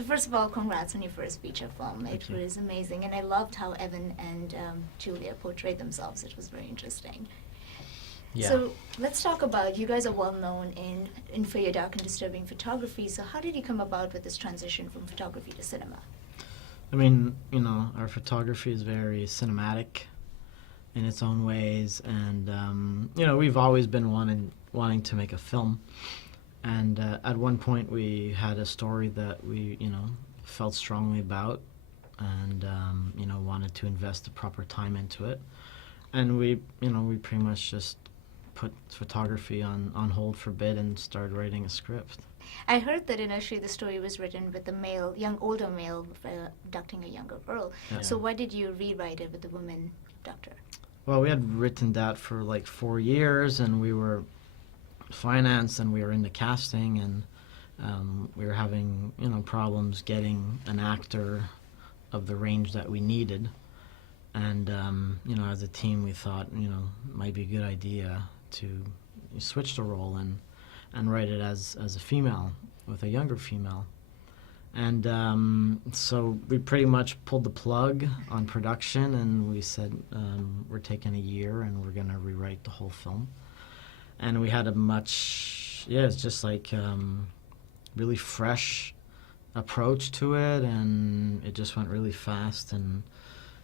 So first of all, congrats on your first feature film. It Thank you. was amazing, and I loved how Evan and Julia portrayed themselves. It was very interesting. Yeah. So let's talk about, you guys are well known in for your dark and disturbing photography. So how did you come about with this transition from photography to cinema? I mean, our photography is very cinematic in its own ways, and we've always been wanting to make a film. And at one point, we had a story that we, felt strongly about, and wanted to invest the proper time into it. And we pretty much just put photography on hold for a bit and started writing a script. I heard that initially the story was written with a older male abducting a younger girl. Yeah. So why did you rewrite it with the woman abductor? Well, we had written that for like 4 years, and we were financed, and we were in the casting, and we were having problems getting an actor of the range that we needed. And as a team, we thought it might be a good idea to switch the role and write it as a female, with a younger female. And so we pretty much pulled the plug on production, and we said we're taking a year and we're going to rewrite the whole film. And we had it's just like really fresh approach to it, and it just went really fast, and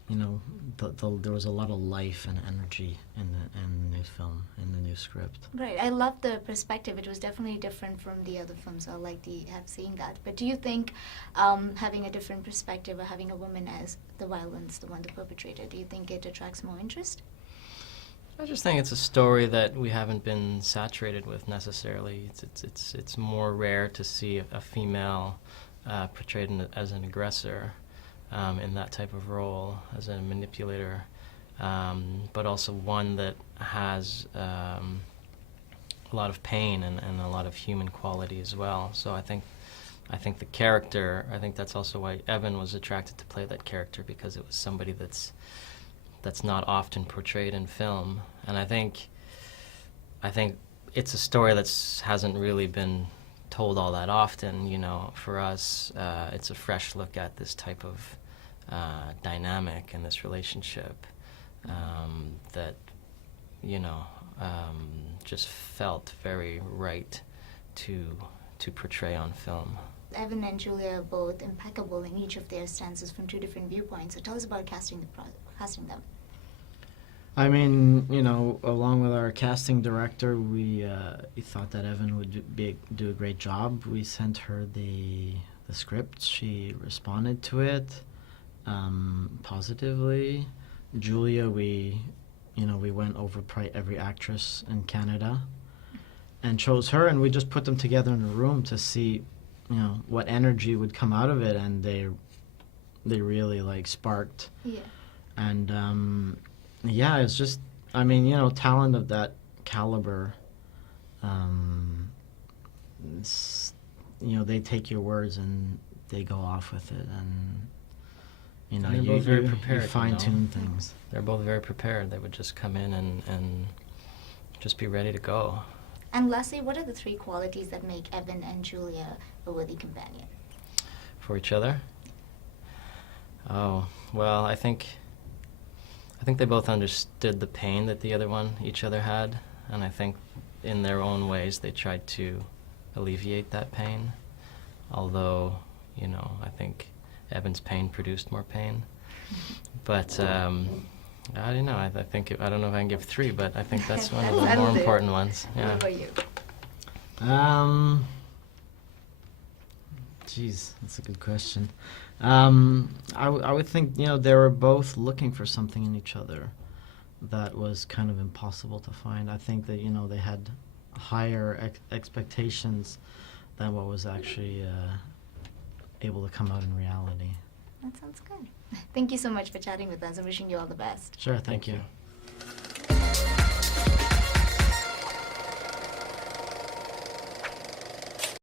there was a lot of life and energy in the new film, in the new script. Right, I love the perspective. It was definitely different from the other films. I like have seen that. But do you think having a different perspective, or having a woman as the violence, the one, the perpetrator, do you think it attracts more interest? I just think it's a story that we haven't been saturated with necessarily. It's more rare to see a female portrayed as an aggressor in that type of role, as a manipulator, but also one that has a lot of pain and a lot of human quality as well. So I think the character, I think that's also why Evan was attracted to play that character, because it was somebody that's not often portrayed in film. And I think it's a story that hasn't really been told all that often. For us, it's a fresh look at this type of dynamic and this relationship that just felt very right to portray on film. Evan and Julia are both impeccable in each of their stances from two different viewpoints. So tell us about casting them. I mean, along with our casting director, we thought that Evan would do a great job. We sent her the script. She responded to it positively. Julia, we went over probably every actress in Canada and chose her, and we just put them together in a room to see, what energy would come out of it, and they really sparked. Yeah. And yeah, it's just, talent of that caliber, they take your words and they go off with it, and they're both very prepared, you fine-tune things. They're both very prepared. They would just come in and just be ready to go. And lastly, what are the 3 qualities that make Evan and Julia a worthy companion? For each other? Oh, well, I think they both understood the pain that each other had, and I think in their own ways they tried to alleviate that pain. Although, I think Evan's pain produced more pain. But I don't know. I don't know if I can give 3, but I think that's one of the more important ones. Yeah. What about you? Geez, that's a good question. I would think, they were both looking for something in each other that was kind of impossible to find. I think that, they had higher expectations than what was actually able to come out in reality. That sounds good. Thank you so much for chatting with us. I'm wishing you all the best. Sure, thank you. you.